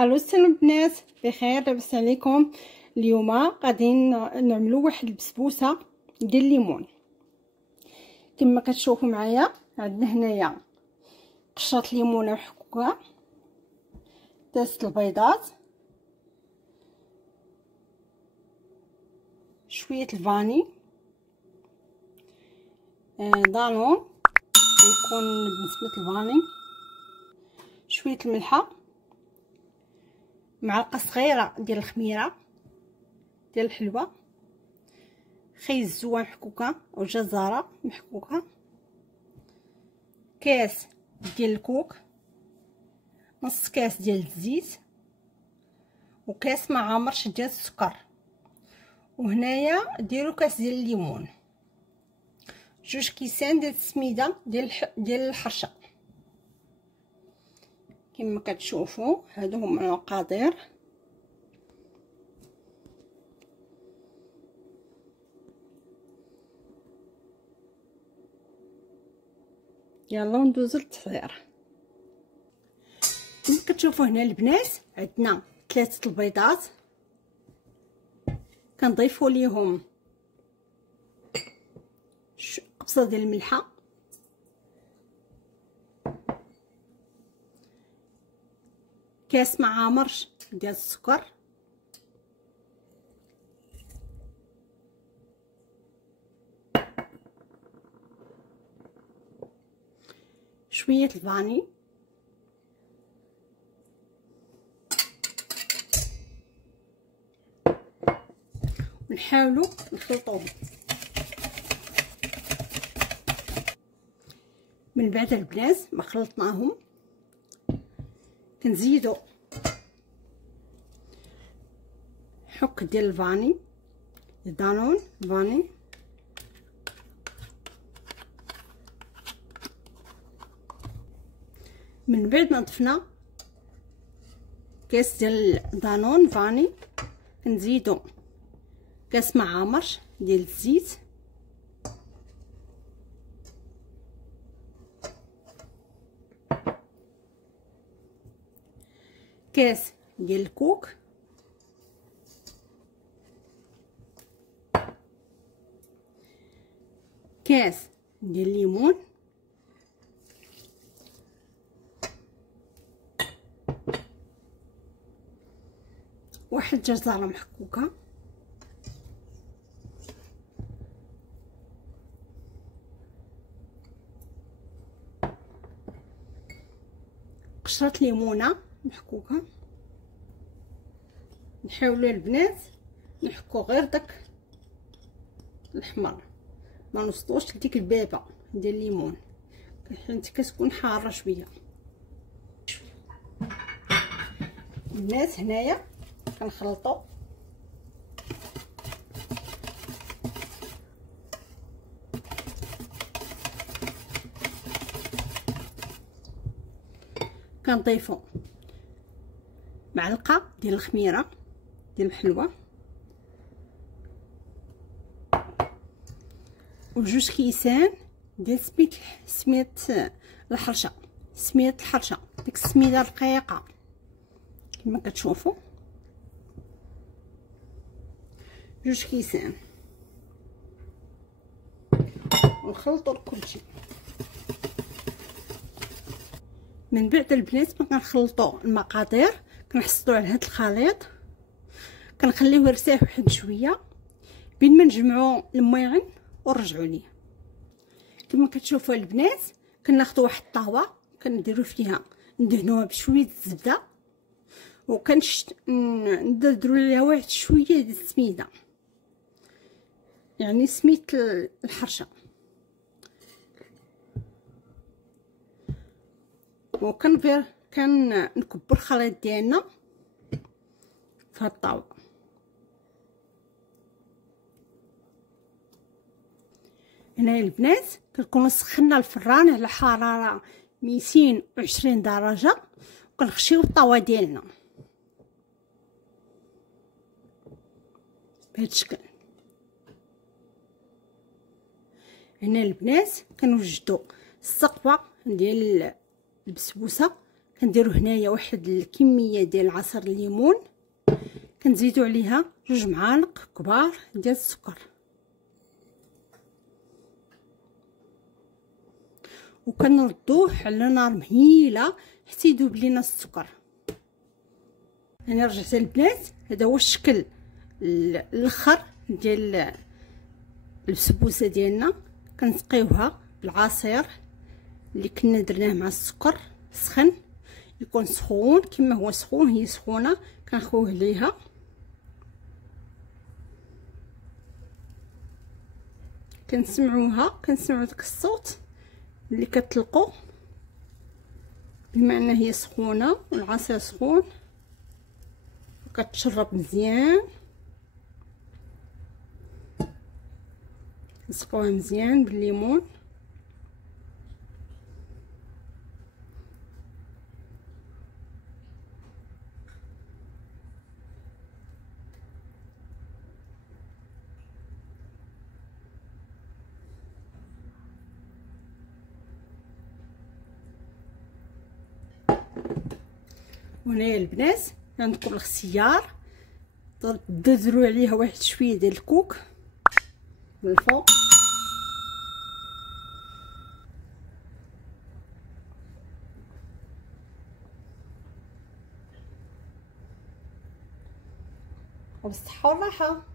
الو السلام البنات، بخير لاباس عليكم؟ اليوم غادي نعملوا واحد البسبوسه ديال الليمون. كما كتشوفوا معايا عندنا هنايا قشره ليمونه محكوكه، دازت البيضات، شويه الفاني، دانون يكون بنسبه الفاني، شويه الملحه، معلقه صغيره ديال الخميره ديال الحلوه، خيز الزوان محكوكه وجزره محكوكه، كاس ديال الكوك، نص كاس ديال الزيت، وكاس ما عامرش ديال السكر، وهنايا ديروا كاس ديال الليمون، جوج كيسان ديال السميده ديال الحرشه. كما كتشوفوا هادو هما المقادير. يلا ندوزو للتحضير. كما كتشوفوا هنا البنات عندنا 3 البيضات، كنضيفوا ليهم قبصه ديال الملحه، كاس ما عامرش ديال السكر، شويه الفاني، ونحاولوا نخلطوهم. من بعد البنات ما خلطناهم كنزيدوا حك ديال الفاني، دانون فاني، من بعد ما ضفنا كاس ديال دانون فاني كنزيدوا كاس ما عامرش ديال الزيت، كاس ديال الكوك، كاس ديال الليمون، واحد جزره محكوكه، قشره ليمونه محكوكه. نحاولوا البنات نحكوا غير داك الاحمر، ما نوصلوش لديك البابه ديال الليمون حيت كتكون حاره شويه. البنات هنايا كنخلطوا كنضيفوا معلقه ديال الخميره ديال الحلوه، وجوج كيسان ديال سميد الحرشه، سميد الحرشه ديك السميده الرقيقه كما كتشوفوا، جوج كيسان، ونخلطوا كلشي. من بعد البنات ما كنخلطوا المقادير كنحصلوا على هذا الخليط، كنخليوه يرتاح واحد شويه بين ما نجمعوا الماعن ونرجعوا ليه. كما كتشوفوا البنات كناخذوا واحد الطاوه كنديروا فيها ندهنوها بشويه الزبده، ندردروا عليها واحد شويه ديال السميده، يعني سميت الحرشه، كنكبوا الخليط ديالنا في هاد الطاوه. هنا البنات كنكونوا سخنا الفران على حراره 220 درجه، وكنخشيو الطاوه ديالنا بهذا الشكل. هنا البنات كنوجدوا السقوه ديال البسبوسه كنديروا هنايا واحد الكميه ديال عصير الليمون، كنزيدوا عليها 2 معالق كبار ديال السكر، وكنردوه على نار مهيله حتى يذوب لينا السكر. انا رجعت البنات، هذا هو الشكل الاخر ديال البسبوسه ديالنا. كنسقيوها بالعصير اللي كنا درناه مع السكر سخن، يكون سخون كما هو سخون، هي سخونه كنخويه عليها. كنسمعوا داك الصوت اللي كتطلقوا، بما ان هي سخونه والعصير سخون كتشرب مزيان. نسقوها مزيان بالليمون. وهنايا البنات عندكم الاختيار، تدزروا عليها واحد شويه ديال الكوك من الفوق. وبالصحه والراحه.